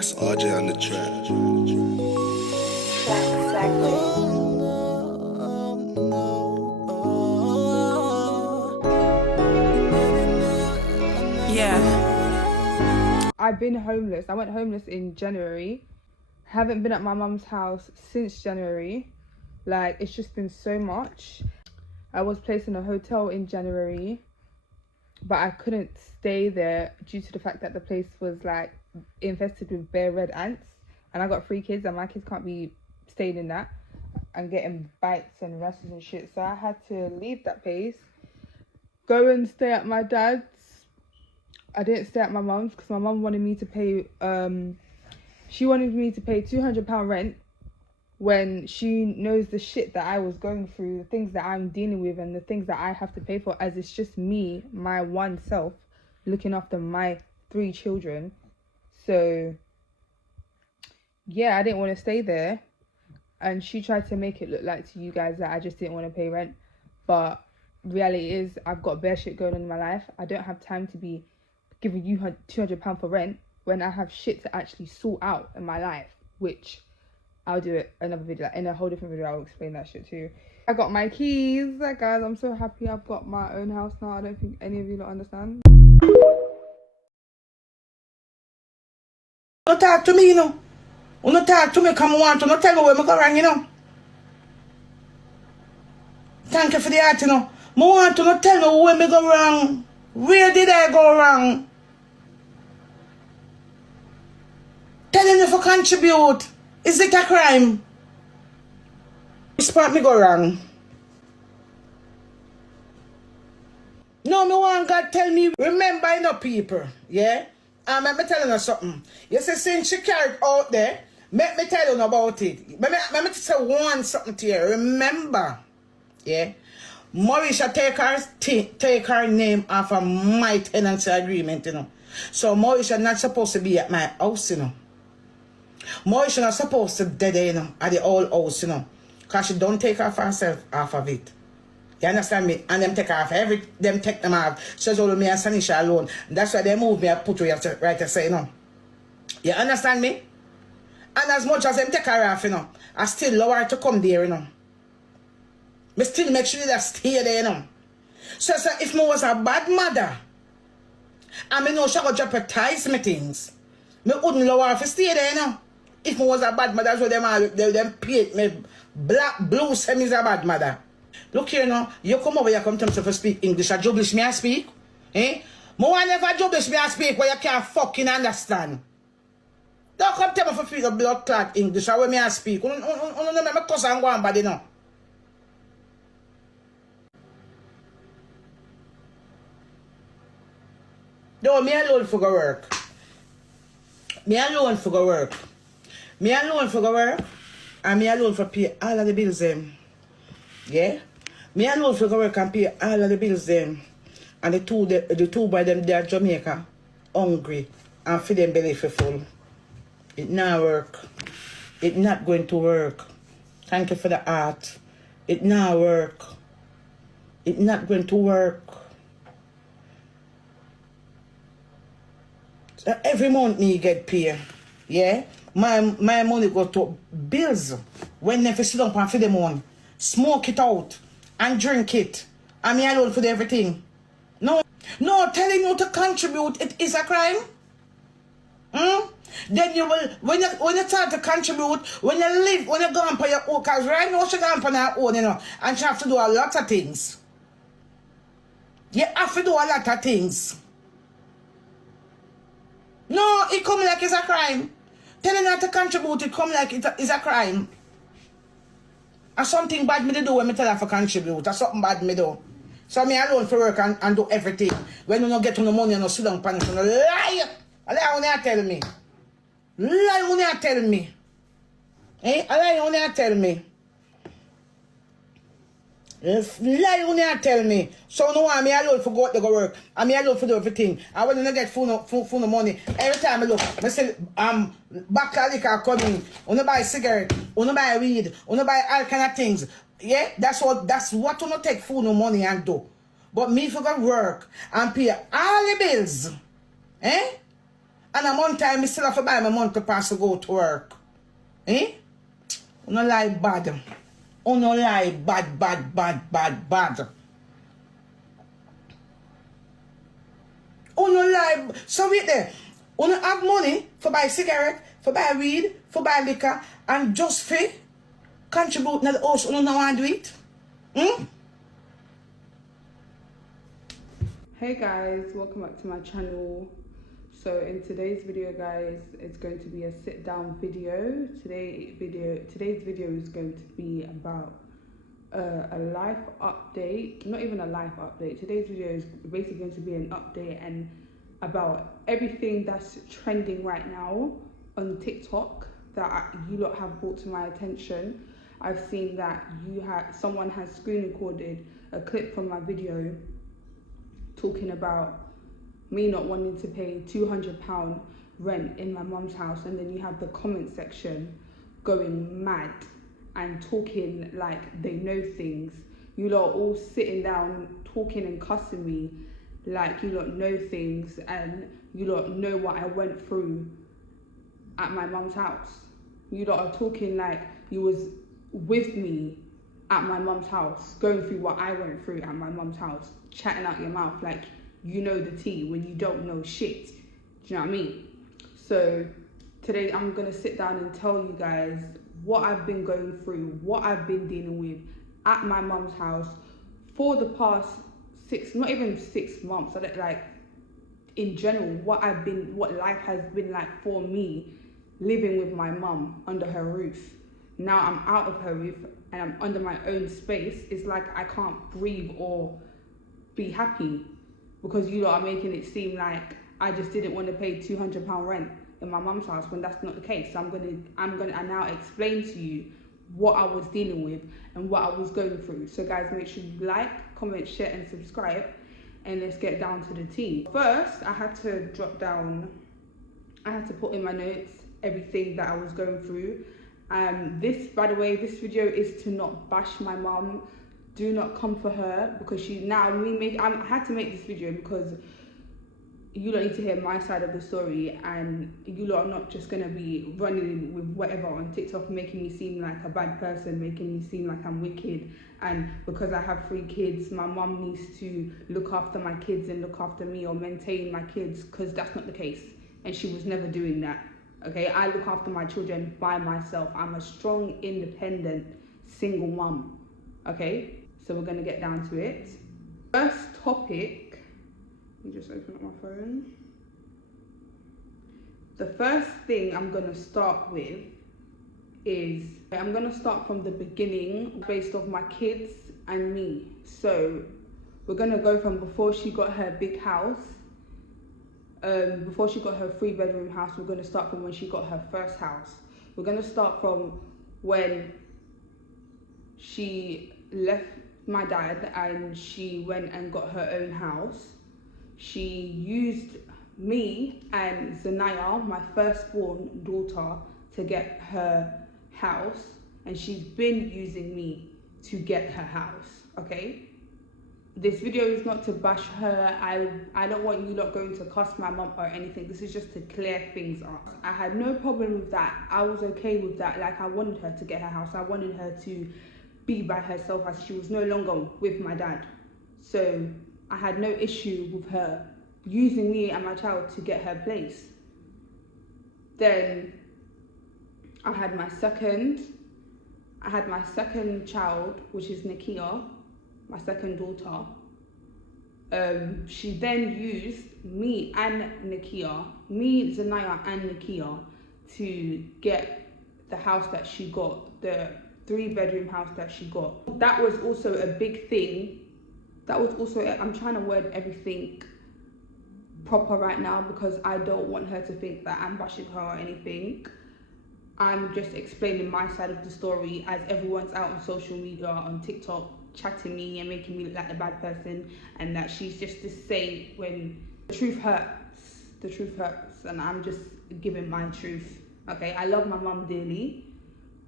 That's RJ on the track. Yeah. I've been homeless. I went homeless in January. Haven't been at my mum's house since January. Like, it's just been so much. I was placed in a hotel in January, but I couldn't stay there due to the fact that the place was like infested with bare red ants, and I got 3 kids and my kids can't be staying in that and getting bites and rashes and shit. So I had to leave that place, go and stay at my dad's. I didn't stay at my mum's because my mum wanted me to pay she wanted me to pay £200 rent when she knows the shit that I was going through, the things that I'm dealing with and the things that I have to pay for, as it's just me, my one self, looking after my 3 children. So yeah, I didn't want to stay there, and she tried to make it look like to you guys that I just didn't want to pay rent, but reality is I've got bare shit going on in my life. I don't have time to be giving you £200 for rent when I have shit to actually sort out in my life, which I'll do it another video, like in a whole different video. I'll explain that shit too. I got my keys, guys. I'm so happy I've got my own house now. I don't think any of you don't understand. Don't talk to me, you know. Don't talk to me, come on, don't tell me where I go wrong, you know. Thank you for the art, you know. I want to not tell me where I go wrong. Where did I go wrong? Telling you for contribute. Is it a crime? Which part me go wrong? No, me want God tell me, remember, you know, people, yeah? And let me tell you something. You see, since she carried out there, let me tell you about it. Let me say something to you. Remember, yeah? Mauricia take her name off of my tenancy agreement, you know. So Mauricia not supposed to be at my house, you know. Mauricia not supposed to be there, you know, at the old house, you know. Because she don't take herself off of it. You understand me? And them take off them take them off. So it's only me and Sanisha alone. That's why they move me and put you right to say, you know. You understand me? And as much as them take her off, you know, I still allow her to come there, you know. But still make sure that stay there, you know. So if I was a bad mother, and I know she would jeopardize me things, I wouldn't allow her to stay there, you know. If I was a bad mother, that's what them paint me blue say me is a bad mother. Look here now, you come over here, come to me to speak English. I jubblish me I speak. Eh? I never jubblish me I speak where you can't fucking understand. Don't come tell me for speak a blood clot English or where me I speak. You don't know me cuss and go on bad, you know. No, me alone for go work. Me alone for go work. Me alone for go work. And me alone for pay all of the bills them. Yeah? Me alone for go work and pay all of the bills them. And the two by them they are Jamaica, hungry, and feed them belly for full. It not work. It not going to work. Thank you for the art. It not work. It not going to work. So every month me get paid. Yeah? My money go to bills. When they sit down and feed them on. Smoke it out. And drink it. And me alone for everything. No, telling you to contribute, it is a crime. Then you will, when you start to contribute, when you live, when you go on for your own, because right now she go on for her own, you know, and she have to do a lot of things. You have to do a lot of things. No, it come like it's a crime. Telling her to contribute, it come like it's a crime. And something bad me to do when me tell her to contribute. Or something bad me do. So me alone for work and do everything. When you don't get no money, you don't sit down panic, you don't lie. Lie when you tell me. Lie when you tell me. Eh? Lie when you tell me. Lie when you tell me. So no one me alone for go out to go work. And me alone for do everything. And when you get full no money, every time I look, I say back of liquor coming. You buy cigarette, you buy weed, you buy all kind of things. Yeah, that's what you take full no money and do. But me for go work and pay all the bills. Eh? And a month time, I still have to buy my monthly pass to go to work. Eh? Uno lie bad. Uno lie bad. Uno lie. So wait there. Uno have money for buy cigarette, for buy weed, for buy liquor, and just for contribute to the house. Uno no want to do it. Hmm? Hey guys, welcome back to my channel. So in today's video, guys, it's going to be a sit down video. Today's video is going to be about a life update. Not even a life update. Today's video is basically going to be an update and about everything that's trending right now on TikTok that you lot have brought to my attention. I've seen that someone has screen recorded a clip from my video talking about me not wanting to pay £200 rent in my mum's house, and then you have the comment section going mad and talking like they know things. You lot all sitting down talking and cussing me like you lot know things and you lot know what I went through at my mum's house. You lot are talking like you was with me at my mum's house, going through what I went through at my mum's house, chatting out your mouth like you know the tea when you don't know shit. Do you know what I mean? So today I'm gonna sit down and tell you guys what I've been going through, what I've been dealing with at my mum's house for the past not even 6 months, like in general, what life has been like for me living with my mum under her roof. Now I'm out of her roof and I'm under my own space. It's like I can't breathe or be happy because you lot are making it seem like I just didn't want to pay £200 rent in my mum's house when that's not the case. So I'm gonna now explain to you what I was dealing with and what I was going through. So guys, make sure you like, comment, share and subscribe, and let's get down to the tea. First, I had to put in my notes everything that I was going through. This, by the way, this video is to not bash my mum. Do not come for her because I had to make this video because you don't need to hear my side of the story, and you lot are not just gonna be running with whatever on TikTok, making me seem like a bad person, making me seem like I'm wicked. And because I have 3 kids, my mum needs to look after my kids and look after me or maintain my kids, because that's not the case. And she was never doing that. Okay, I look after my children by myself. I'm a strong, independent, single mum. Okay, so we're gonna get down to it. First topic. Let me just open up my phone. The first thing I'm gonna start with is, I'm gonna start from the beginning based off my kids and me. So we're gonna go from before she got her big house, before she got her 3-bedroom house. We're gonna start from when she got her first house. We're gonna start from when she left my dad and she went and got her own house. She used me and Zanaya, my firstborn daughter, to get her house, and she's been using me to get her house. Okay, this video is not to bash her. I don't want you lot going to cuss my mum or anything. This is just to clear things up. I had no problem with that. I was okay with that. Like, I wanted her to get her house. I wanted her to be by herself as she was no longer with my dad. So I had no issue with her using me and my child to get her place. Then I had my second child, which is Nakia, my second daughter. She then used me and Nakia, me, Zanaya and Nakia, to get the house that she got, the 3-bedroom house that she got. That was also a big thing. I'm trying to word everything proper right now because I don't want her to think that I'm bashing her or anything. I'm just explaining my side of the story, as everyone's out on social media, on TikTok, chatting me and making me look like a bad person, and that she's just the same when the truth hurts. The truth hurts, and I'm just giving my truth. Okay, I love my mum dearly,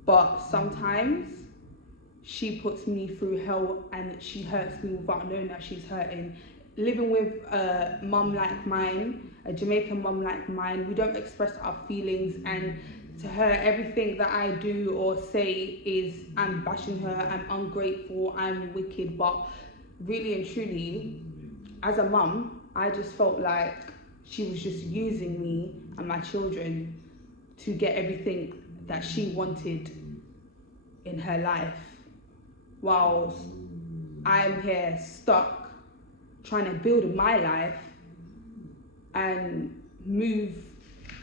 but sometimes she puts me through hell and she hurts me without knowing that she's hurting. living with a mum like mine, a Jamaican mum like mine, we don't express our feelings, and to her everything that I do or say is I'm bashing her, I'm ungrateful, I'm wicked. But really and truly, as a mum, I just felt like she was just using me and my children to get everything that she wanted in her life, whilst I'm here stuck trying to build my life and move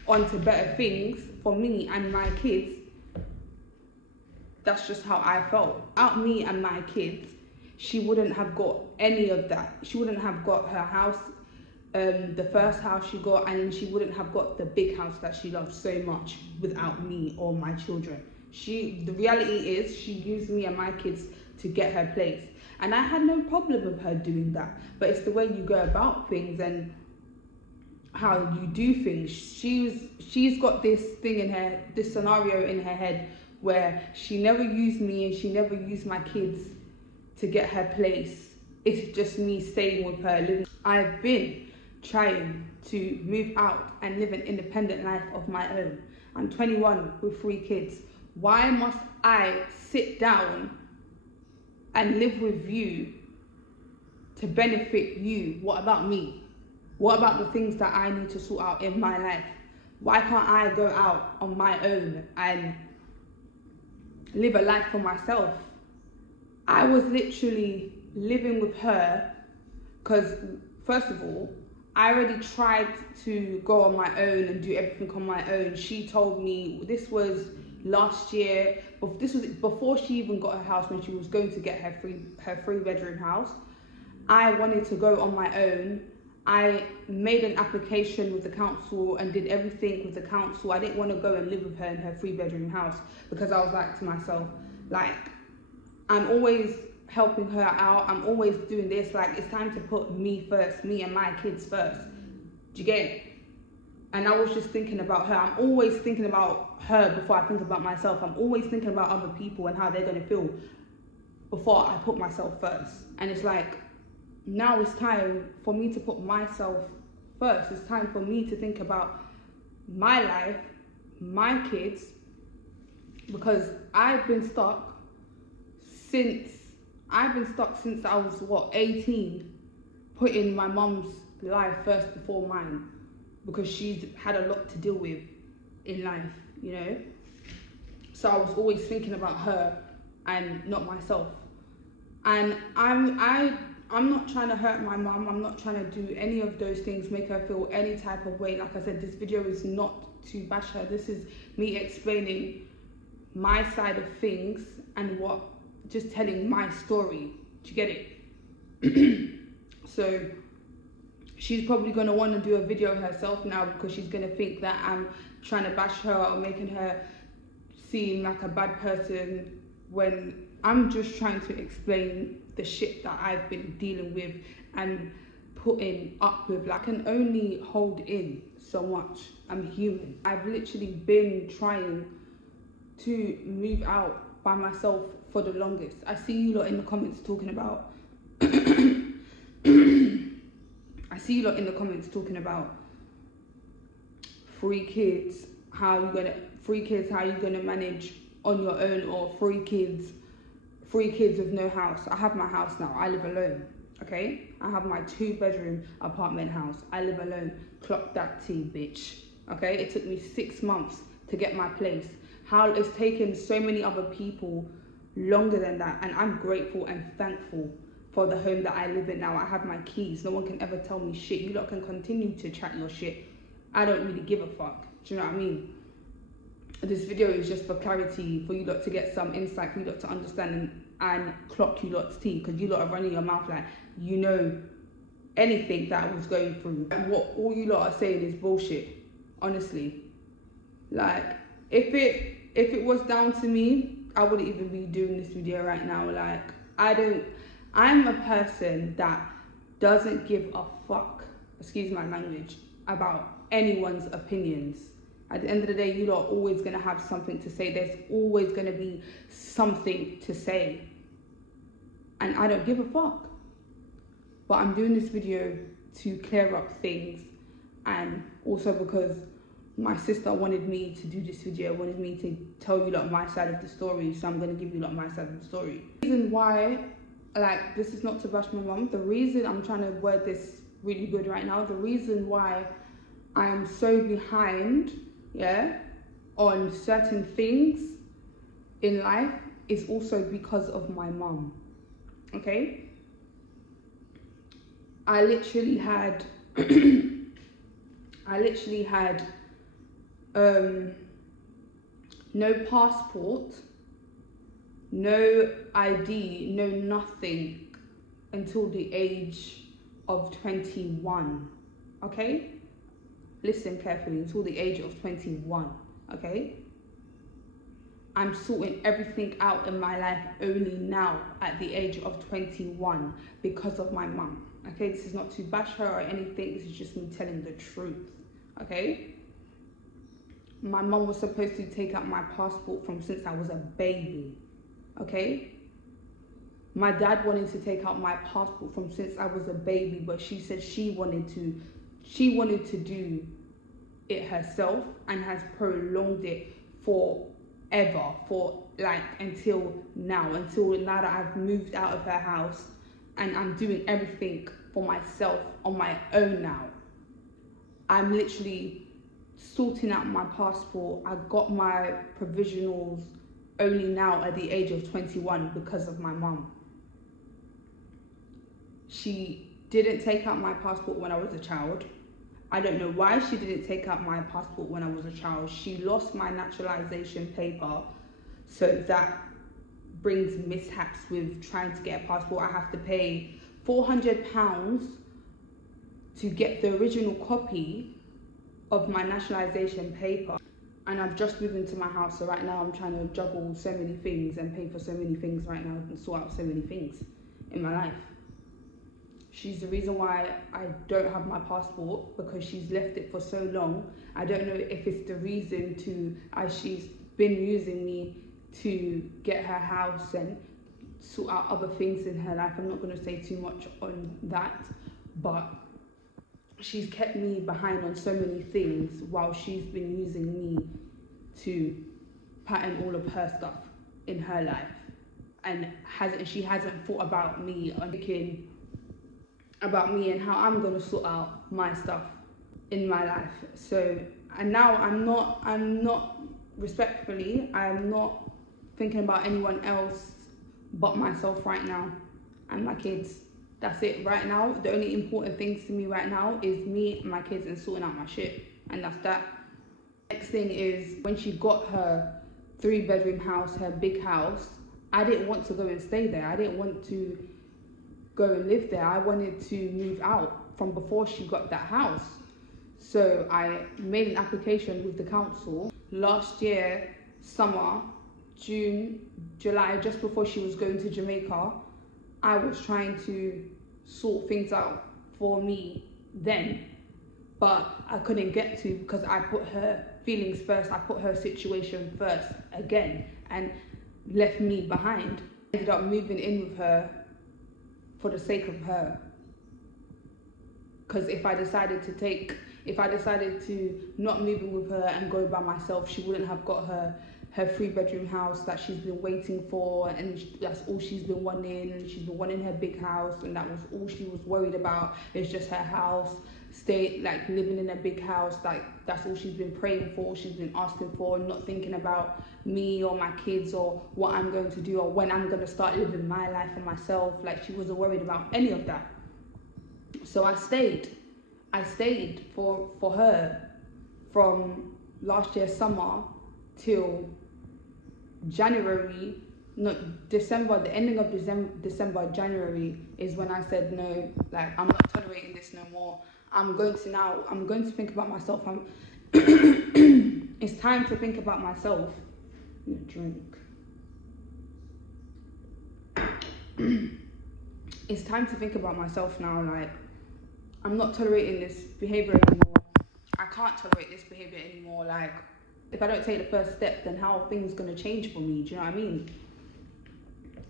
on to better things for me and my kids. That's just how I felt. Without me and my kids, she wouldn't have got any of that. She wouldn't have got her house, the first house she got, and she wouldn't have got the big house that she loves so much without me or my children. The reality is, she used me and my kids to get her place. And I had no problem with her doing that. But it's the way you go about things and how you do things. She's got this thing in her, this scenario in her head where she never used me and she never used my kids to get her place. It's just me staying with her, living. I've been trying to move out and live an independent life of my own. I'm 21 with 3 kids. Why must I sit down and live with you to benefit you? What about me? What about the things that I need to sort out in my life? Why can't I go out on my own and live a life for myself? I was literally living with her because, first of all, I already tried to go on my own and do everything on my own. She told me, this was last year, this was before she even got her house, when she was going to get her 3-bedroom house. I wanted to go on my own. I made an application with the council and did everything with the council. I didn't want to go and live with her in her 3-bedroom house because I was like to myself, like, I'm always helping her out, I'm always doing this, like, it's time to put me first, me and my kids first. Do you get it? And I was just thinking about her. I'm always thinking about her before I think about myself. I'm always thinking about other people and how they're going to feel before I put myself first. And it's like, now it's time for me to put myself first. It's time for me to think about my life, my kids, because I've been stuck since I was 18, putting my mum's life first before mine, because she's had a lot to deal with in life, you know. So I was always thinking about her and not myself. And I'm not trying to hurt my mum. I'm not trying to do any of those things, make her feel any type of way. Like I said, this video is not to bash her. This is me explaining my side of things and just telling my story. Do you get it? So she's probably going to want to do a video herself now, because she's going to think that I'm trying to bash her or making her seem like a bad person, when I'm just trying to explain the shit that I've been dealing with and putting up with. Like, I can only hold in so much. I'm human. I've literally been trying to move out by myself for the longest. I see you lot in the comments talking about I see you lot in the comments talking about 3 kids, how you gonna manage on your own, or 3 kids with no house. I have my house now. I live alone. Okay, I have my 2-bedroom apartment house. I live alone. Clock that tea, bitch. Okay, it took me 6 months to get my place. How it's taken so many other people longer than that, and I'm grateful and thankful for the home that I live in now. I have my keys. No one can ever tell me shit. You lot can continue to chat your shit. I don't really give a fuck. Do you know what I mean? This video is just for clarity, for you lot to get some insight, for you lot to understand and clock you lot's tea, because you lot are running your mouth like you know anything that I was going through. What all you lot are saying is bullshit, honestly. Like, if it was down to me, I wouldn't even be doing this video right now. Like, I'm a person that doesn't give a fuck, excuse my language, about anyone's opinions. At the end of the day, you lot are always going to have something to say. There's always going to be something to say. And I don't give a fuck. but I'm doing this video to clear up things, and also because my sister wanted me to do this video, wanted me to tell you like my side of the story, so I'm going to give you like my side of the story. The reason why, like, this is not to bash my mum, the reason I'm trying to word this really good right now, the reason why I'm so behind, yeah, on certain things in life is also because of my mum, okay? I literally had no passport, no ID, no nothing until the age of 21, okay? Listen carefully, until the age of 21, okay? I'm sorting everything out in my life only now at the age of 21 because of my mum, okay? This is not to bash her or anything, this is just me telling the truth, okay? My mum was supposed to take out my passport from since I was a baby, okay? My dad wanted to take out my passport from since I was a baby, but she said she wanted to do it herself and has prolonged it forever, for like until now that I've moved out of her house and I'm doing everything for myself on my own now. I'm literally sorting out my passport. I got my provisionals only now at the age of 21 because of my mum. She didn't take out my passport when I was a child. I don't know why she didn't take out my passport when I was a child. She lost my naturalization paper, so that brings mishaps with trying to get a passport. I have to pay £400 to get the original copy of my naturalization paper. And I've just moved into my house, so right now I'm trying to juggle so many things and pay for so many things right now and sort out so many things in my life. She's the reason why I don't have my passport, because she's left it for so long. I don't know if it's the reason to, as she's been using me to get her house and sort out other things in her life. I'm not going to say too much on that, but she's kept me behind on so many things while she's been using me to pattern all of her stuff in her life, and she hasn't thought about me and thinking about me and how I'm going to sort out my stuff in my life. So, and now I'm not respectfully, I'm not thinking about anyone else but myself right now and my kids. That's it right now. The only important things to me right now is me and my kids and sorting out my shit, and that's that. Next thing is, when she got her 3-bedroom house, her big house, I didn't want to go and stay there. I didn't want to go and live there. I wanted to move out from before she got that house. So I made an application with the council last year, summer, June, July, just before she was going to Jamaica. I was trying to sort things out for me then, but I couldn't get to because I put her feelings first, I put her situation first again, and left me behind. I ended up moving in with her for the sake of her, because if I decided to not move in with her and go by myself, she wouldn't have got her 3-bedroom house that she's been waiting for, and that's all she's been wanting, and she's been wanting her big house, and that was all she was worried about. It's just her house, living in a big house, that's all she's been praying for, she's been asking for, and not thinking about me or my kids or what I'm going to do or when I'm going to start living my life for myself. Like, she wasn't worried about any of that. So I stayed for her from last year summer till January, December, the ending of December, January is when I said no, like, I'm not tolerating this no more. I'm going to think about myself. It's time to think about myself. Drink. It's time to think about myself now. Like, I'm not tolerating this behavior anymore. I can't tolerate this behavior anymore. Like, if I don't take the first step, then how are things going to change for me? Do you know what I mean?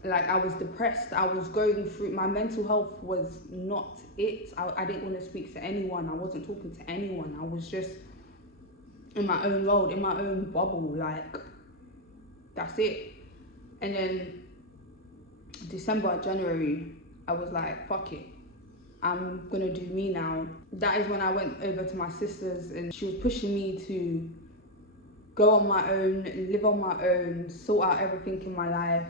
Like, I was depressed. I was going through, my mental health was not it. I didn't want to speak to anyone. I wasn't talking to anyone. I was just in my own world, in my own bubble. Like, that's it. And then December, January, I was like, fuck it, I'm gonna do me now. That is when I went over to my sister's, and she was pushing me to go on my own, live on my own, sort out everything in my life.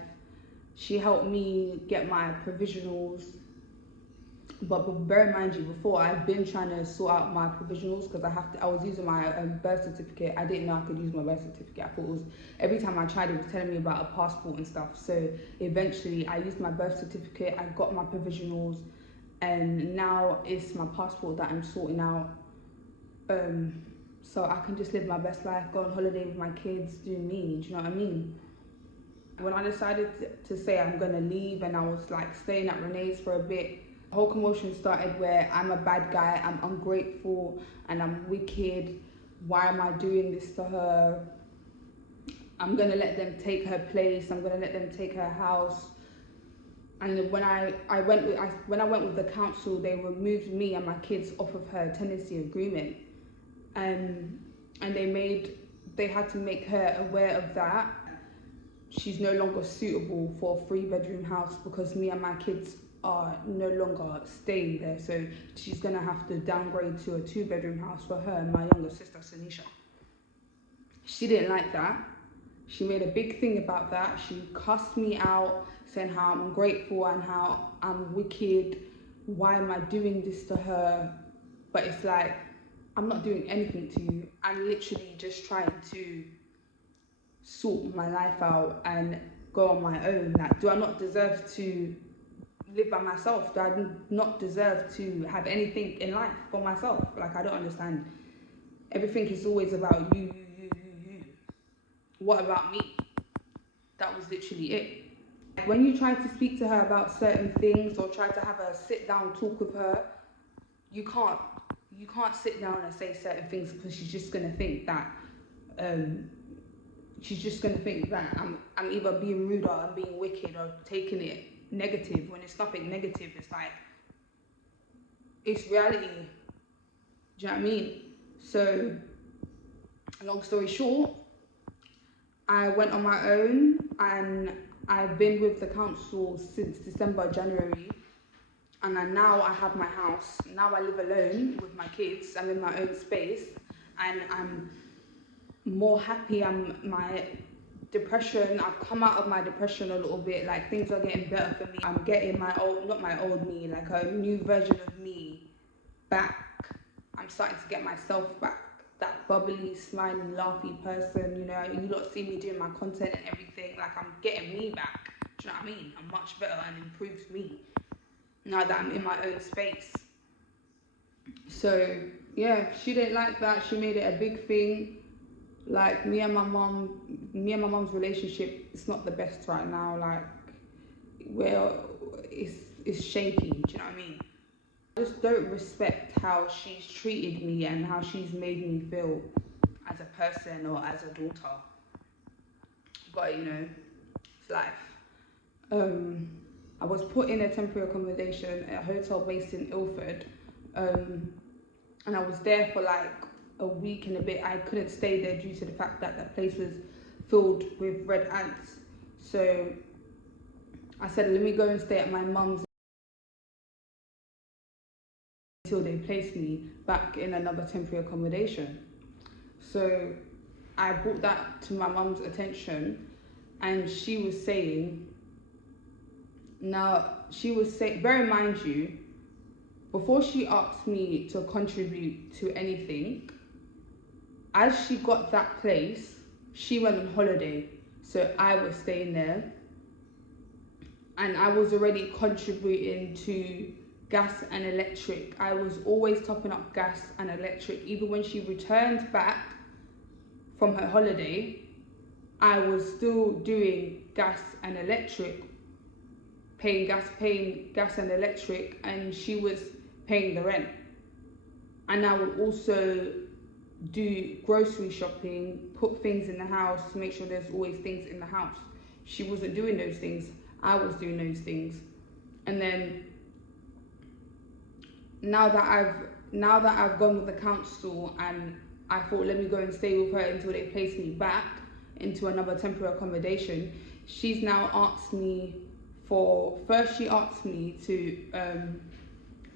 She helped me get my provisionals. But bear in mind you, before, I've been trying to sort out my provisionals because I was using my birth certificate. I didn't know I could use my birth certificate. I thought it was, every time I tried, it was telling me about a passport and stuff. So eventually I used my birth certificate, I got my provisionals, and now it's my passport that I'm sorting out. So I can just live my best life, go on holiday with my kids, do me, do you know what I mean? When I decided to say I'm gonna leave, and I was like staying at Renee's for a bit, the whole commotion started where I'm a bad guy, I'm ungrateful, and I'm wicked. Why am I doing this to her? I'm gonna let them take her place, I'm gonna let them take her house. And when I went with the council, they removed me and my kids off of her tenancy agreement. And they had to make her aware of that. She's no longer suitable for a 3-bedroom house because me and my kids are no longer staying there. So she's gonna have to downgrade to a 2-bedroom house for her and my younger sister, Sanisha. She didn't like that. She made a big thing about that. She cussed me out, saying how I'm ungrateful and how I'm wicked. Why am I doing this to her? But it's like, I'm not doing anything to you. I'm literally just trying to sort my life out and go on my own. Like, do I not deserve to live by myself? Do I not deserve to have anything in life for myself? Like, I don't understand. Everything is always about you. What about me? That was literally it. When you try to speak to her about certain things or try to have a sit down talk with her, you can't sit down and say certain things because she's just gonna think that I'm either being rude or I'm being wicked or taking it negative, when it's nothing negative. It's like, it's reality. Do you know what I mean? So, long story short, I went on my own, and I've been with the council since December, January, and now I have my house. Now I live alone with my kids. I'm in my own space, and I'm more happy. My depression, I've come out of my depression a little bit. Like, things are getting better for me. I'm getting not my old me, like a new version of me back. I'm starting to get myself back. That bubbly, smiling, laughy person, you know, you lot see me doing my content and everything, like, I'm getting me back. Do you know what I mean? I'm much better and improved me now that I'm in my own space. So yeah, she didn't like that. She made it a big thing. Like, me and my mom's relationship, it's not the best right now. Like, it's shaky. Do you know what I mean? I just don't respect how she's treated me and how she's made me feel as a person or as a daughter. But, you know, it's life. I was put in a temporary accommodation at a hotel based in Ilford, and I was there for like a week and a bit. I couldn't stay there due to the fact that that place was filled with red ants. So I said, let me go and stay at my mum's until they placed me back in another temporary accommodation. So I brought that to my mum's attention, and she was saying, bear in mind you, before she asked me to contribute to anything, as she got that place, she went on holiday. So I was staying there, and I was already contributing to gas and electric. I was always topping up gas and electric. Even when she returned back from her holiday, I was still doing gas and electric, paying gas and electric, and she was paying the rent. And I would also do grocery shopping, put things in the house to make sure there's always things in the house. She wasn't doing those things. I was doing those things. And then now that I've gone with the council, and I thought, let me go and stay with her until they place me back into another temporary accommodation. She's now asked me first she asked me to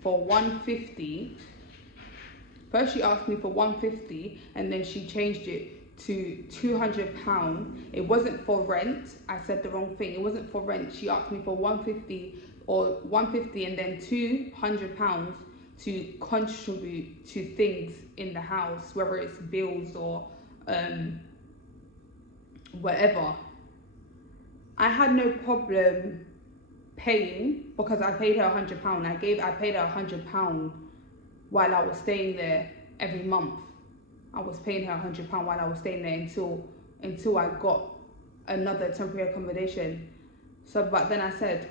for 150. First she asked me for 150, and then she changed it to £200. It wasn't for rent. I said the wrong thing. It wasn't for rent. She asked me for 150 and then £200 to contribute to things in the house, whether it's bills or whatever. I had no problem paying, because I paid her £100. I paid her £100 while I was staying there every month. I was paying her £100 while I was staying there until I got another temporary accommodation. So, but then I said,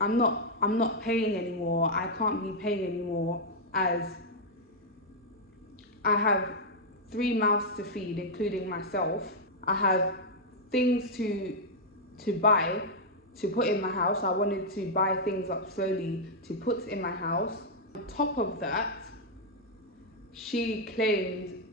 I'm not paying anymore. I can't be paying anymore, as I have 3 mouths to feed, including myself. I have things to buy, to put in my house. I wanted to buy things up slowly to put in my house. On top of that, she claimed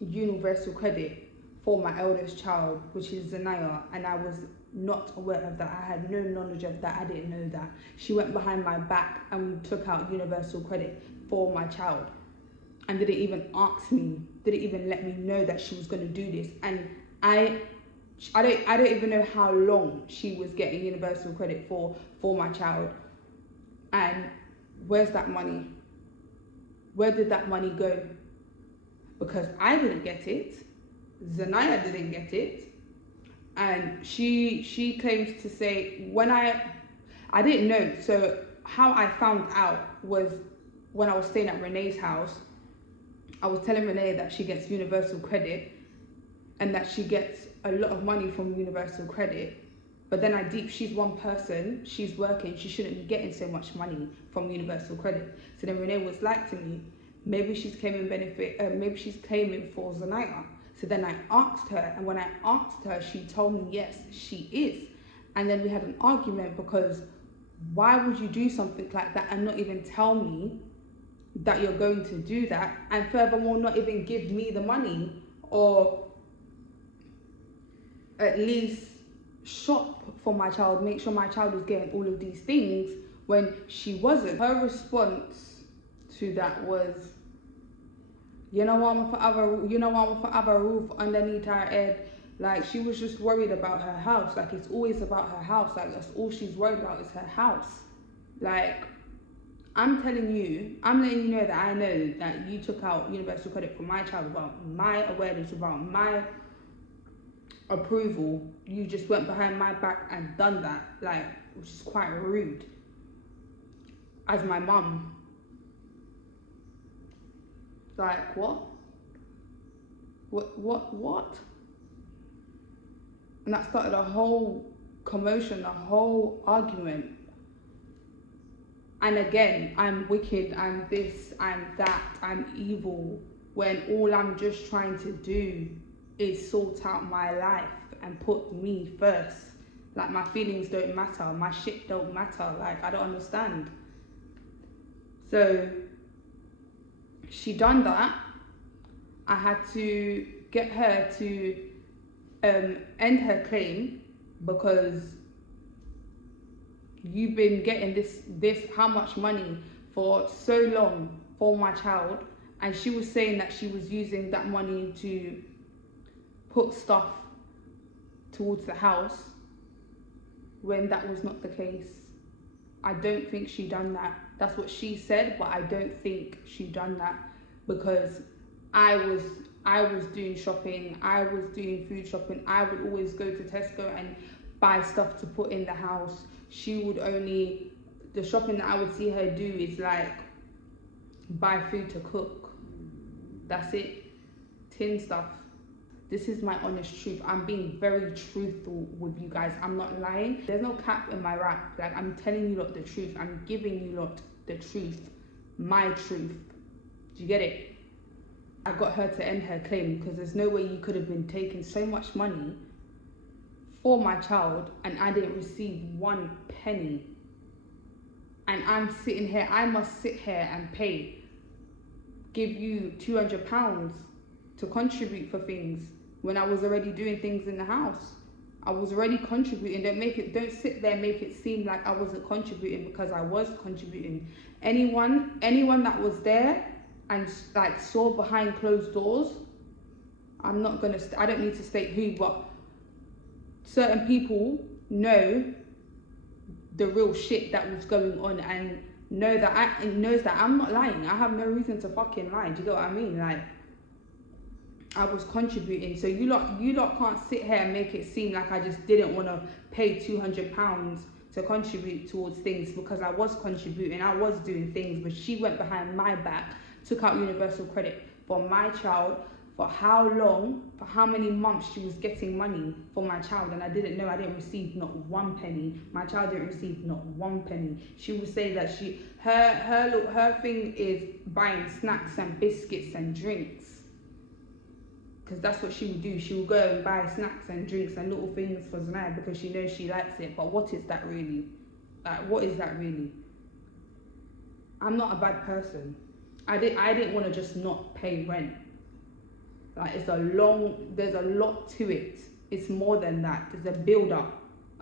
universal credit for my eldest child, which is Zanaya, and I was not aware of that. I had no knowledge of that. I didn't know that. She went behind my back and took out universal credit for my child, and didn't even ask me, didn't even let me know that she was going to do this. And I don't even know how long she was getting universal credit for my child. And where's that money? Where did that money go? Because I didn't get it, Zanaya didn't get it, and she claims to say, when I didn't know. So how I found out was when I was staying at Renee's house. I was telling Renee that she gets universal credit and that she gets a lot of money from universal credit. But then I deep, she's one person, she's working, she shouldn't be getting so much money from universal credit. So then Renee was like to me, maybe she's claiming maybe she's claiming for Zanaya. So then I asked her, and when I asked her, she told me yes, she is. And then we had an argument, because why would you do something like that and not even tell me that you're going to do that, and furthermore not even give me the money, or at least shop for my child, make sure my child was getting all of these things when she wasn't. Her response to that was, you know, I'm forever roof underneath her head. Like, she was just worried about her house. Like, it's always about her house. Like, that's all she's worried about is her house. Like, I'm telling you, I'm letting you know that I know that you took out universal credit for my child without my awareness, without my approval. You just went behind my back and done that, like, which is quite rude as my mum. Like, what? And that started a whole commotion, a whole argument. And again, I'm wicked, I'm this, I'm that, I'm evil, when all I'm just trying to do is sort out my life and put me first. Like, my feelings don't matter, my shit don't matter. Like, I don't understand. So she done that. I had to get her to end her claim, because you've been getting this how much money for so long for my child. And she was saying that she was using that money to put stuff towards the house, when that was not the case. I don't think she done that. That's what she said, but I don't think she done that, because I was doing shopping, I was doing food shopping. I would always go to Tesco and buy stuff to put in the house. She would only, the shopping that I would see her do is like buy food to cook. That's it. Tin stuff. This is my honest truth. I'm being very truthful with you guys. I'm not lying. There's no cap in my rap. Like, I'm telling you lot the truth. I'm giving you lot the truth. My truth. Do you get it? I got her to end her claim, because there's no way you could have been taking so much money for my child and I didn't receive 1 penny. And I'm sitting here, I must sit here and give you £200 to contribute for things when I was already doing things in the house. I was already contributing. Don't sit there and make it seem like I wasn't contributing, because I was contributing. Anyone that was there and like saw behind closed doors, I don't need to state who, but certain people know the real shit that was going on and knows that I'm not lying. I have no reason to fucking lie. Do you get what I mean? Like, I was contributing. So you lot can't sit here and make it seem like I just didn't want to pay £200 to contribute towards things, because I was contributing. I was doing things, but she went behind my back, took out universal credit for my child. For how long, for how many months she was getting money for my child, and I didn't know. I didn't receive not 1 penny. My child didn't receive not 1 penny. She would say that her thing is buying snacks and biscuits and drinks, because that's what she would do. She would go and buy snacks and drinks and little things for Zanaya because she knows she likes it. But what is that really? Like, what is that really? I'm not a bad person. I didn't want to just not pay rent. Like, there's a lot to it. It's more than that. There's a build up.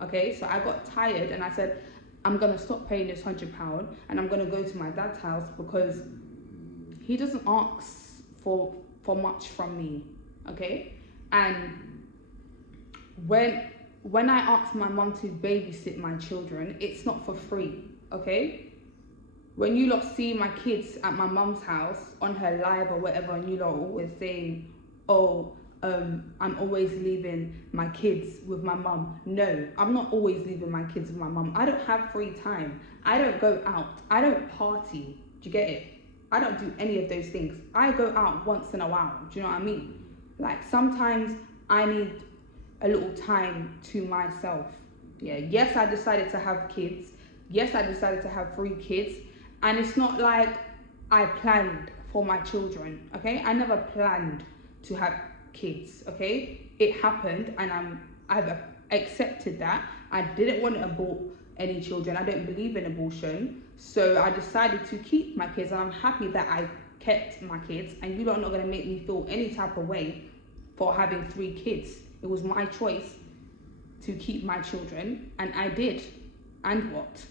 Okay, so I got tired and I said, I'm gonna stop paying this £100 and I'm gonna go to my dad's house, because he doesn't ask for much from me. Okay, and when I asked my mum to babysit my children, it's not for free. Okay, when you lot see my kids at my mum's house on her live or whatever, and you lot are always saying, oh, I'm always leaving my kids with my mum. No, I'm not always leaving my kids with my mum. I don't have free time. I don't go out. I don't party. Do you get it? I don't do any of those things. I go out once in a while. Do you know what I mean? Like, sometimes I need a little time to myself. Yeah, yes, I decided to have kids. Yes, I decided to have 3 kids. And it's not like I planned for my children, okay? I never planned to have kids, okay? It happened and I've accepted that. I didn't want to abort any children. I don't believe in abortion. So I decided to keep my kids, and I'm happy that I kept my kids, and you lot are not going to make me feel any type of way for having 3 kids. It was my choice to keep my children, and I did. And what?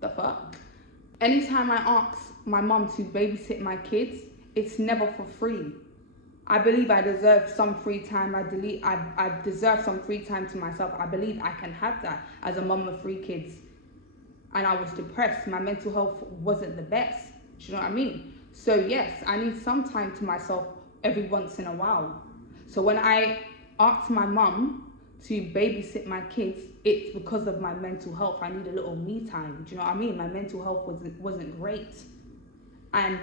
The fuck? Anytime I ask my mum to babysit my kids, it's never for free. I believe I deserve some free time. I deserve some free time to myself. I believe I can have that as a mum of 3 kids. And I was depressed. My mental health wasn't the best. Do you know what I mean? So yes, I need some time to myself every once in a while. So when I asked my mum to babysit my kids, it's because of my mental health. I need a little me time. Do you know what I mean? My mental health wasn't great. And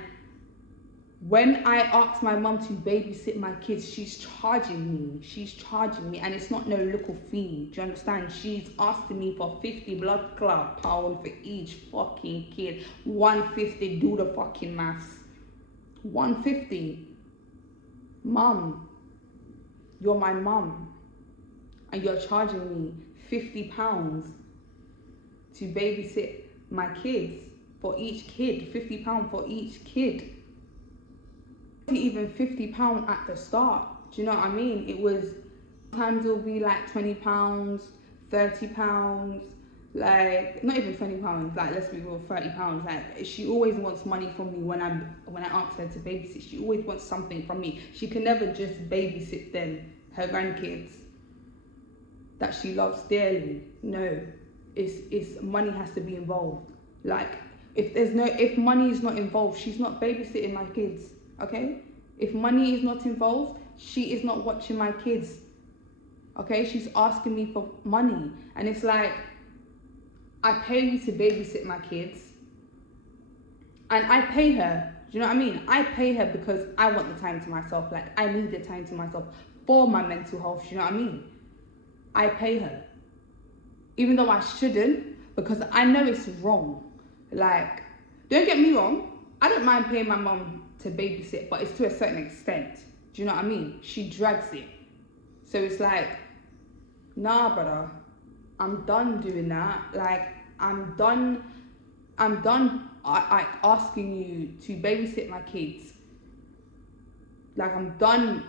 when I asked my mum to babysit my kids, she's charging me, and it's not no little fee. Do you understand? She's asking me for 50 blood clot pound for each fucking kid. 150, do the fucking maths. 150. Mum, you're my mum, and you're charging me £50 to babysit my kids, for each kid. £50 for each kid. Even £50 at the start. Do you know what I mean? It was, sometimes it'll be like £20, £30, like not even £20, like let's be real, £30. Like, she always wants money from me when I ask her to babysit. She always wants something from me. She can never just babysit them, her grandkids that she loves dearly. No, it's money has to be involved. Like, if money is not involved, she's not babysitting my kids. Okay, if money is not involved, she is not watching my kids. Okay, she's asking me for money, and it's like, I pay you to babysit my kids, and I pay her. Do you know what I mean? I pay her because I want the time to myself. Like, I need the time to myself for my mental health. Do you know what I mean? I pay her, even though I shouldn't, because I know it's wrong. Like, don't get me wrong, I don't mind paying my mum to babysit, but it's to a certain extent. Do you know what I mean? She drags it. So it's like, Nah, brother. I'm done doing that. Like, I'm done asking you to babysit my kids. Like, I'm done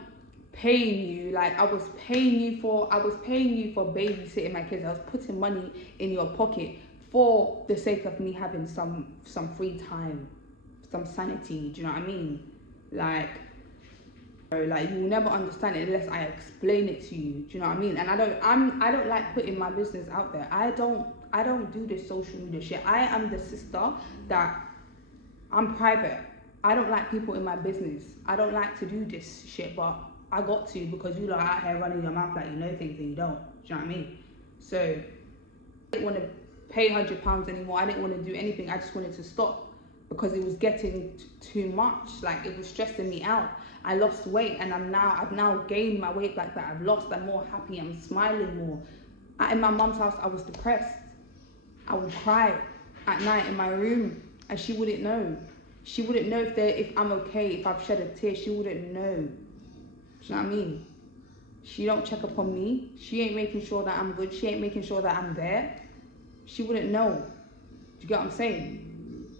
paying you. Like, I was paying you for babysitting my kids. I was putting money in your pocket for the sake of me having some free time, some sanity. Do you know what I mean? Like you'll never understand it unless I explain it to you. Do you know what I mean? And I don't like putting my business out there. I don't do this social media shit. I am the sister that I'm private. I don't like people in my business. I don't like to do this shit, but I got to, because you lot out here running your mouth like you know things and you don't. Do you know what I mean? So I didn't want to pay £100 anymore. I didn't want to do anything. I just wanted to stop because it was getting too much. Like, it was stressing me out. I lost weight, and I've now gained my weight back that I've lost. I'm more happy. I'm smiling more. In my mum's house, I was depressed. I would cry at night in my room, and she wouldn't know. She wouldn't know if I'm okay, if I've shed a tear. She wouldn't know. Do you know what I mean? She don't check up on me. She ain't making sure that I'm good. She ain't making sure that I'm there. She wouldn't know. Do you get what I'm saying?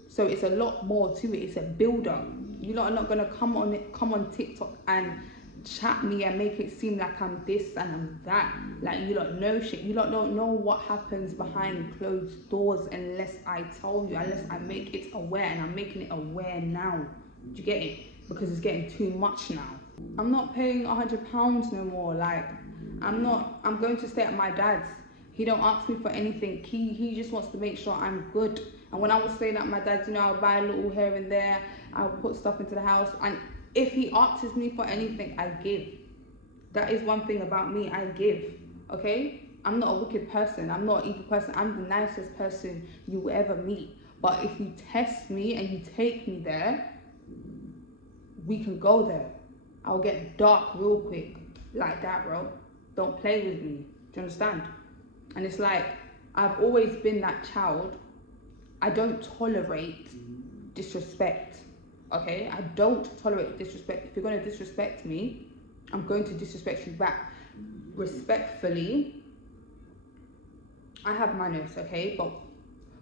So it's a lot more to it. It's a build-up. You lot are not gonna come on TikTok and chat me and make it seem like I'm this and I'm that. Like, you lot know shit. You lot don't know what happens behind closed doors unless I tell you, unless I make it aware, and I'm making it aware now. Do you get it? Because it's getting too much now. I'm not paying £100 no more. Like, I'm going to stay at my dad's. He don't ask me for anything. He just wants to make sure I'm good. And when I was staying at my dad's, you know, I'll buy a little here and there. I'll put stuff into the house. And if he asks me for anything, I give. That is one thing about me. I give. Okay? I'm not a wicked person. I'm not an evil person. I'm the nicest person you will ever meet. But if you test me and you take me there, we can go there. I'll get dark real quick. Like that, bro. Don't play with me. Do you understand? And it's like, I've always been that child. I don't tolerate disrespect, okay? I don't tolerate disrespect. If you're going to disrespect me, I'm going to disrespect you back. Respectfully, I have manners, okay? But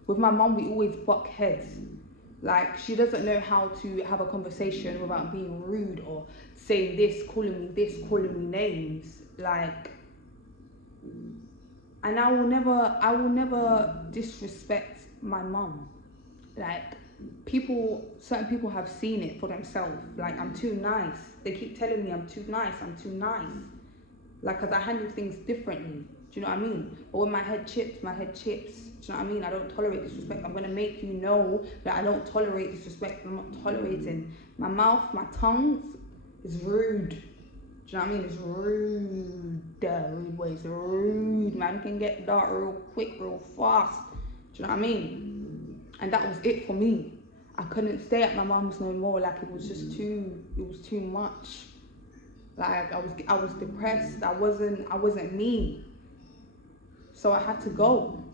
with my mum, we always buck heads. Like, she doesn't know how to have a conversation without being rude or saying this, calling me names. Like, and I will never disrespect my mum. Like, certain people have seen it for themselves. Like, I'm too nice. They keep telling me I'm too nice. Like, because I handle things differently. Do you know what I mean? But when my head chips. Do you know what I mean? I don't tolerate disrespect. I'm going to make you know that I don't tolerate disrespect. I'm not tolerating. My mouth, my tongue is rude. Do you know what I mean? It's rude. Rude boy, it's rude. Man can get dark real quick, real fast. Do you know what I mean? And that was it for me. I couldn't stay at my mum's no more. Like, it was too much. Like, I was depressed. I wasn't me. So I had to go.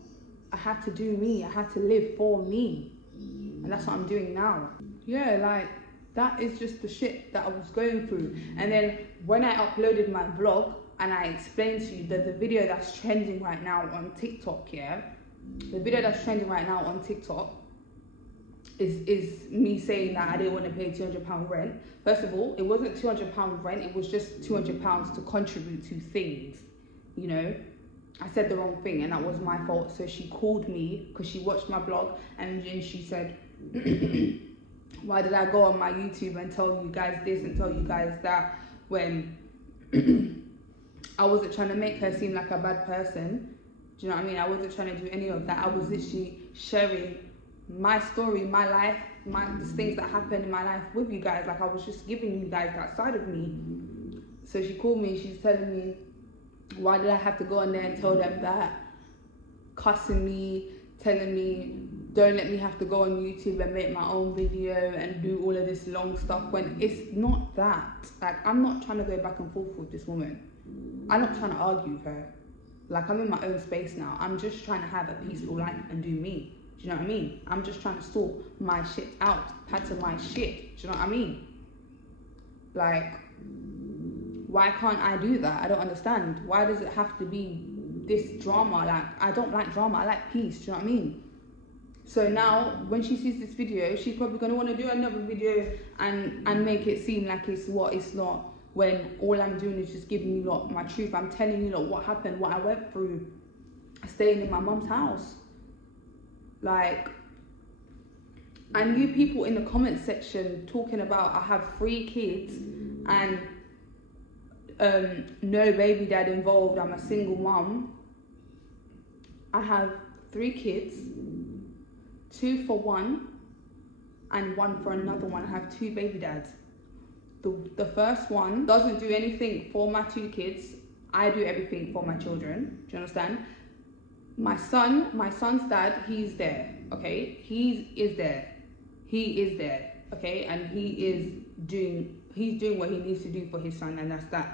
I had to do me. I had to live for me. And that's what I'm doing now. Yeah, like, that is just the shit that I was going through. And then when I uploaded my vlog and I explained to you that the video that's trending right now on TikTok, yeah? The video that's trending right now on TikTok is me saying that I didn't want to pay £200 rent. First of all, it wasn't £200 rent. It was just £200 to contribute to things, you know? I said the wrong thing, and that was my fault. So she called me because she watched my blog, and then she said, why did I go on my YouTube and tell you guys this and tell you guys that, when I wasn't trying to make her seem like a bad person. Do you know what I mean? I wasn't trying to do any of that. I was literally sharing my story, my life, the things that happened in my life with you guys. Like, I was just giving you guys that side of me. So she called me, she's telling me, why did I have to go on there and tell them that? Cussing me, telling me, don't let me have to go on YouTube and make my own video and do all of this long stuff, when it's not that. Like, I'm not trying to go back and forth with this woman. I'm not trying to argue with her. Like, I'm in my own space now. I'm just trying to have a peaceful life and do me. Do you know what I mean? I'm just trying to sort my shit out, pattern my shit. Do you know what I mean? Like, why can't I do that? I don't understand. Why does it have to be this drama. Like, I don't like drama, I like peace, do you know what I mean? So now, when she sees this video, she's probably going to want to do another video and make it seem like it's what it's not, when all I'm doing is just giving you lot my truth. I'm telling you lot what happened, what I went through staying in my mum's house. Like, and you people in the comment section talking about I have 3 kids and no baby dad involved, I'm a single mum. I have 3 kids, 2 for one and 1 for another one. I have 2 baby dads. The first one doesn't do anything for my 2 kids. I do everything for my children. Do you understand? My son's dad, he's there, okay? He is there, okay? And he's doing what he needs to do for his son, and that's that.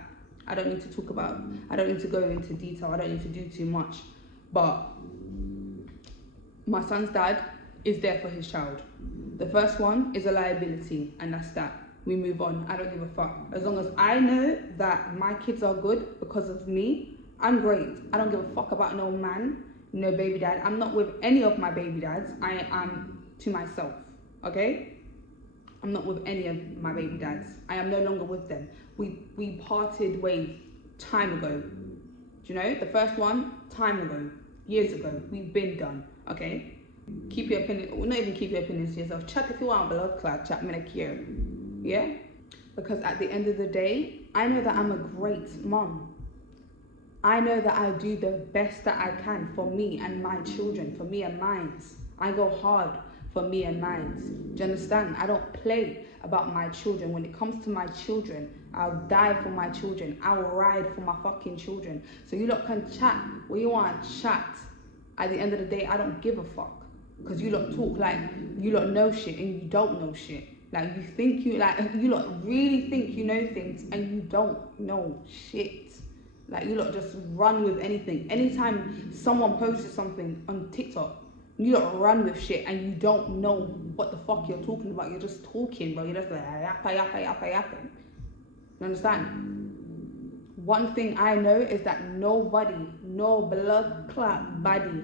I don't need to talk about, I don't need to go into detail, I don't need to do too much. But my son's dad is there for his child. The first one is a liability, and that's that. We move on. I don't give a fuck. As long as I know that my kids are good because of me, I'm great. I don't give a fuck about no man, no baby dad. I'm not with any of my baby dads. I am to myself, okay? I'm not with any of my baby dads. I am no longer with them. We parted ways time ago. Do you know? The first one, time ago, years ago. We've been done, okay? Keep your opinion, well, not even keep your opinions to yourself. Chat if you want, blood clot, chat me like here. Yeah? Because at the end of the day, I know that I'm a great mum. I know that I do the best that I can for me and my children, for me and mine. I go hard for me and mine. Do you understand? I don't play about my children. When it comes to my children, I'll die for my children. I will ride for my fucking children. So you lot can chat what you want to chat. At the end of the day, I don't give a fuck. Because you lot talk like you lot know shit and you don't know shit. Like you lot really think you know things and you don't know shit. Like you lot just run with anything. Anytime someone posted something on TikTok, you lot run with shit and you don't know what the fuck you're talking about. You're just talking, bro. You're just like yappa. You understand? One thing I know is that nobody, no blood clot body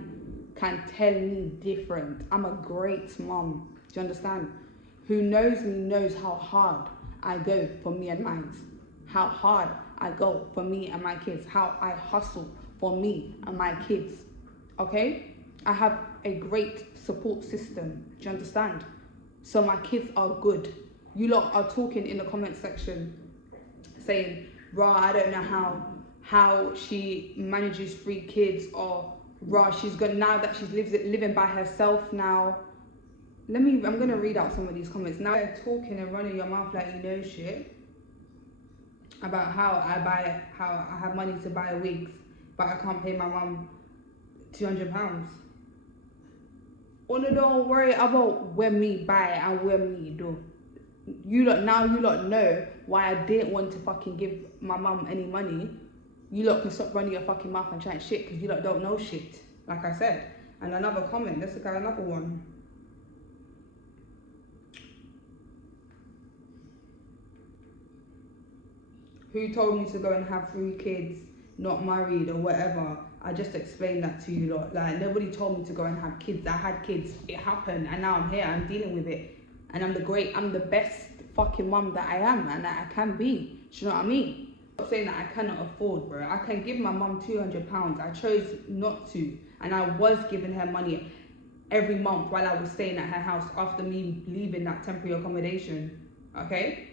can tell me different. I'm a great mom. Do you understand? Who knows me knows how hard I go for me and mine. How hard I go for me and my kids. How I hustle for me and my kids. Okay? I have a great support system. Do you understand? So my kids are good. You lot are talking in the comment section saying, "Rah, I don't know how she manages 3 kids," or "Rah, she's good now that she's living by herself now." I'm gonna read out some of these comments. Now you're talking and running your mouth like you know shit about how I have money to buy wigs, but I can't pay my mum £200. Don't worry about where me buy and where me do. You lot know why I didn't want to fucking give my mum any money. You lot can stop running your fucking mouth and chatting shit because you lot don't know shit, like I said. And another comment, let's look at another one. Who told me to go and have 3 kids, not married or whatever? I just explained that to you lot. Like, nobody told me to go and have kids. I had kids, it happened, and now I'm here, I'm dealing with it. And I'm the best fucking mum that I am and that I can be. Do you know what I mean? I'm saying that I cannot afford, bro. I can give my mum £200. I chose not to. And I was giving her money every month while I was staying at her house after me leaving that temporary accommodation. Okay?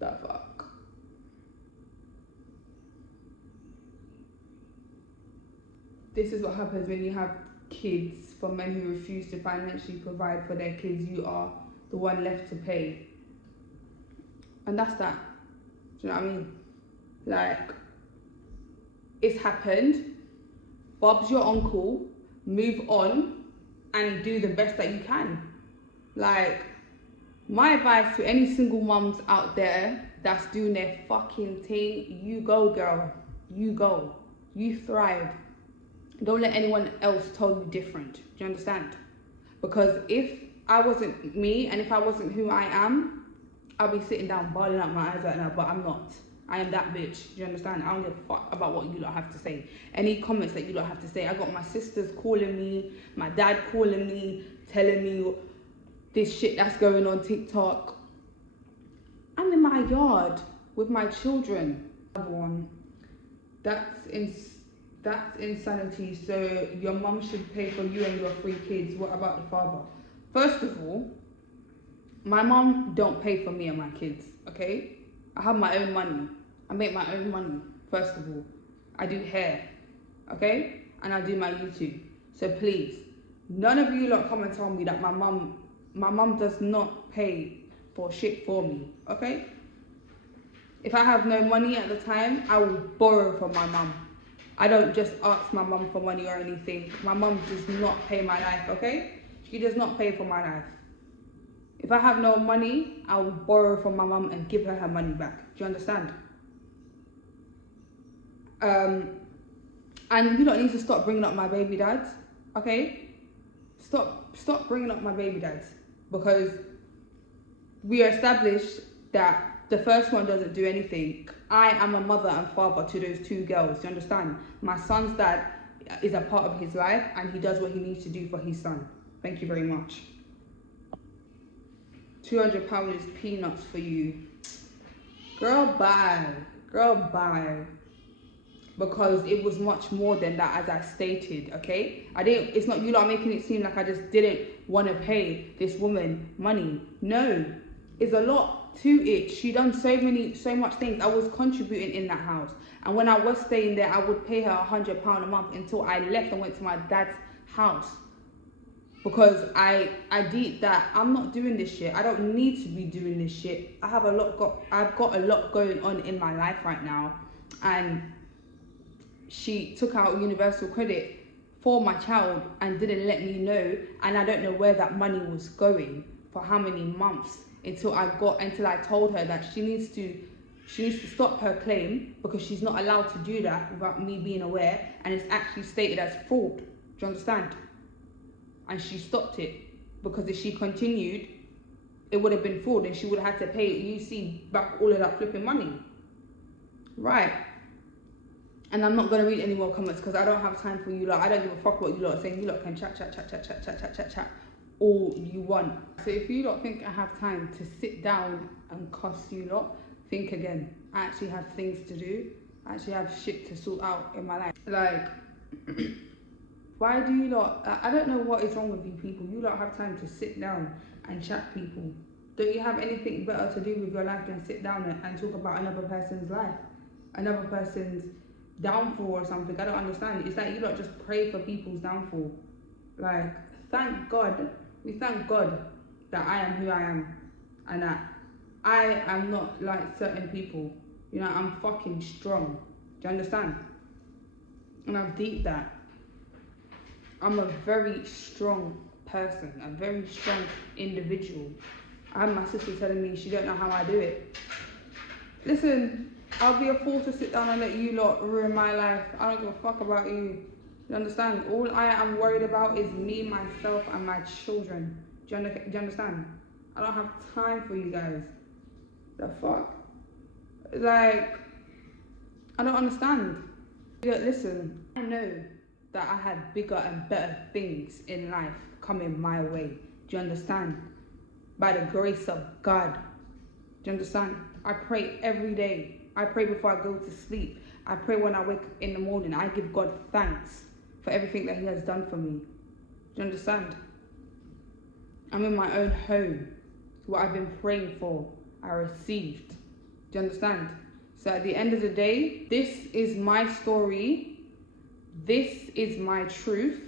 The fuck? This is what happens when you have kids for men who refuse to financially provide for their kids. You are the one left to pay. And that's that. Do you know what I mean? Like, it's happened. Bob's your uncle. Move on and do the best that you can. Like, my advice to any single mums out there that's doing their fucking thing, you go, girl. You go. You thrive. Don't let anyone else tell you different. Do you understand? Because if I wasn't me and if I wasn't who I am, I'll be sitting down bawling out my eyes right now, but I'm not. I am that bitch. Do you understand? I don't give a fuck about what you lot have to say. Any comments that you lot have to say. I got my sisters calling me, my dad calling me, telling me this shit that's going on TikTok. I'm in my yard with my children. That's insanity. So your mum should pay for you and your 3 kids. What about the father? First of all, my mum don't pay for me and my kids, okay? I have my own money. I make my own money, first of all. I do hair, okay? And I do my YouTube. So please, none of you lot come and tell me that my mum does not pay for shit for me, okay? If I have no money at the time, I will borrow from my mum. I don't just ask my mum for money or anything. My mum does not pay my life, okay? She does not pay for my life. If I have no money, I will borrow from my mum and give her money back. Do you understand? And you don't need to stop bringing up my baby dads, okay? Stop bringing up my baby dads, because we are established that the first one doesn't do anything. I am a mother and father to those 2 girls. Do you understand? My son's dad is a part of his life, and he does what he needs to do for his son. Thank you very much. £200 is peanuts for you. Girl, bye. Girl, bye. Because it was much more than that, as I stated, okay? It's not you lot making it seem like I just didn't want to pay this woman money. No, it's a lot to it. She done so much things. I was contributing in that house. And when I was staying there, I would pay her £100 a month until I left and went to my dad's house. Because I did that. I'm not doing this shit. I don't need to be doing this shit. I've got a lot going on in my life right now. And she took out universal credit for my child and didn't let me know, and I don't know where that money was going for how many months until I told her that she needs to stop her claim, because she's not allowed to do that without me being aware, and it's actually stated as fraud. Do you understand? And she stopped it, because if she continued, it would have been fraud and she would have had to pay UC back all of that flipping money. Right. And I'm not going to read any more comments because I don't have time for you lot. I don't give a fuck what you lot are saying. You lot can chat all you want. So if you lot think I have time to sit down and cuss you lot, think again. I actually have things to do. I actually have shit to sort out in my life. Like, why do you lot, I don't know what is wrong with you people. You lot have time to sit down and chat, people. Don't you have anything better to do with your life than sit down and talk about another person's life? Another person's downfall or something? I don't understand. It's like you lot just pray for people's downfall. Like, thank God, we thank God that I am who I am, and that I am not like certain people. You know, I'm fucking strong. Do you understand? And I've deeped that. I'm a very strong person, a very strong individual. I have my sister telling me she don't know how I do it. Listen, I'll be a fool to sit down and let you lot ruin my life. I don't give a fuck about you. You understand? All I am worried about is me, myself, and my children. Do you understand? I don't have time for you guys. The fuck? Like, I don't understand. Yeah, listen, I know that I had bigger and better things in life coming my way. Do you understand? By the grace of God. Do you understand? I pray every day. I pray before I go to sleep. I pray when I wake up in the morning. I give God thanks for everything that He has done for me. Do you understand? I'm in my own home. What I've been praying for, I received. Do you understand? So at the end of the day, this is my story. This is my truth.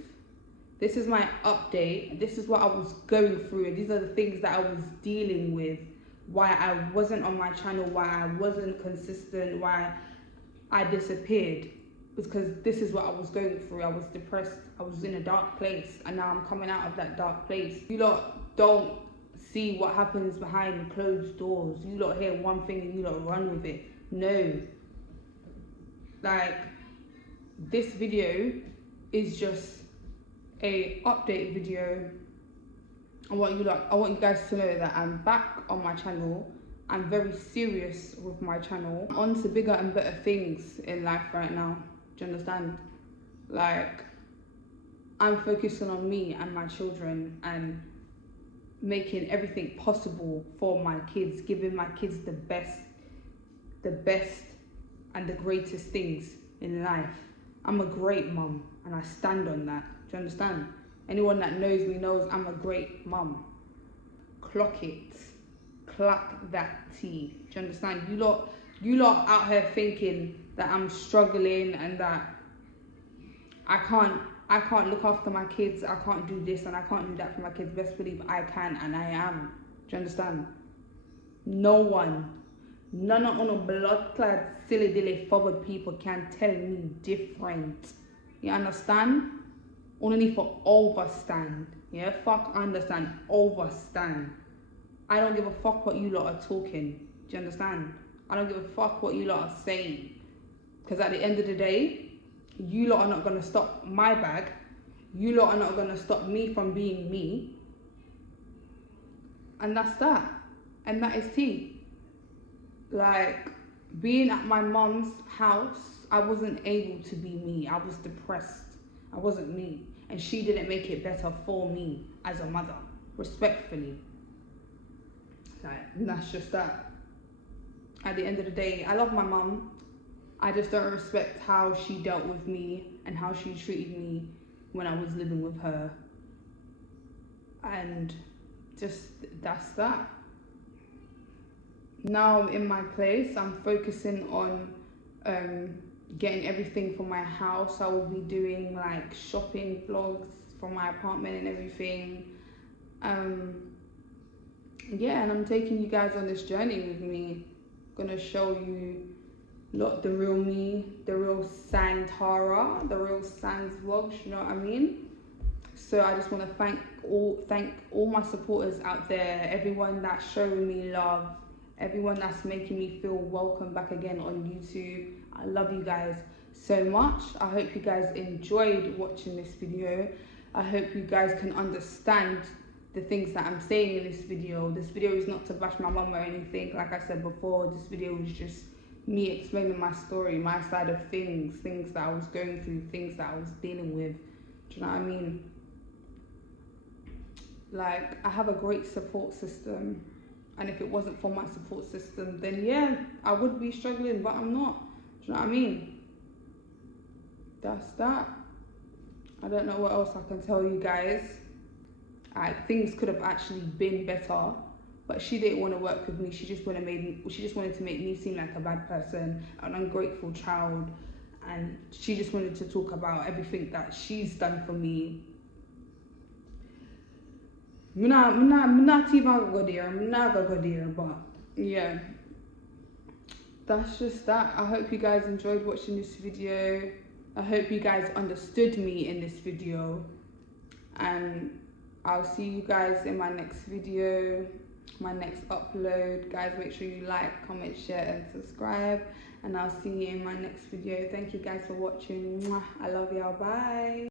This is my update. This is what I was going through. And these are the things that I was dealing with. Why I wasn't on my channel, why I wasn't consistent, why I disappeared. Because this is what I was going through. I was depressed. I was in a dark place. And now I'm coming out of that dark place. You lot don't see what happens behind closed doors. You lot hear one thing and you lot run with it. No. Like, this video is just a update video. I want you guys to know that I'm back on my channel. I'm very serious with my channel. I'm on to bigger and better things in life right now. Do you understand? Like, I'm focusing on me and my children and making everything possible for my kids, giving my kids the best and the greatest things in life. I'm a great mum and I stand on that. Do you understand? Anyone that knows me knows I'm a great mum. Clock it. Clock that tea. Do you understand? You lot out here thinking that I'm struggling and that I can't look after my kids, I can't do this and I can't do that for my kids. Best believe I can and I am. Do you understand? No one, none of no blood-clad, silly dilly forward people can tell me different. You understand? Only need for overstand. Yeah, fuck understand. Overstand. I don't give a fuck what you lot are talking. Do you understand? I don't give a fuck what you lot are saying. Because at the end of the day, you lot are not going to stop my bag. You lot are not going to stop me from being me. And that's that. And that is tea. Like, being at my mum's house, I wasn't able to be me. I was depressed. I wasn't me. And she didn't make it better for me as a mother. Respectfully. Like, that's just that. At the end of the day, I love my mum. I just don't respect how she dealt with me and how she treated me when I was living with her. And just, that's that. Now I'm in my place, I'm focusing on getting everything for my house. I will be doing like shopping vlogs from my apartment and everything. Yeah, and I'm taking you guys on this journey with me. Gonna show you the real me, the real Santara, the real Sans vlogs, you know what I mean? So I just want to thank all my supporters out there, everyone that's showing me love, everyone that's making me feel welcome back again on YouTube. I love you guys so much. I hope you guys enjoyed watching this video. I hope you guys can understand the things that I'm saying in this video. This video is not to bash my mum or anything. Like I said before, this video is just me explaining my story, my side of things that I was going through, things that I was dealing with. Do you know what I mean? Like, I have a great support system, and if it wasn't for my support system, then yeah, I would be struggling, but I'm not. Do you know what I mean? That's that. I don't know what else I can tell you guys. Things could have actually been better, but she didn't want to work with me. She just wanted to make me seem like a bad person, an ungrateful child, and she just wanted to talk about everything that she's done for me. I'm not even gonna go there. I'm not gonna go there, but yeah, that's just that. I hope you guys enjoyed watching this video. I hope you guys understood me in this video, and I'll see you guys in my next video, my next upload. Guys, make sure you like, comment, share and subscribe, and I'll see you in my next video. Thank you guys for watching. I love y'all. Bye.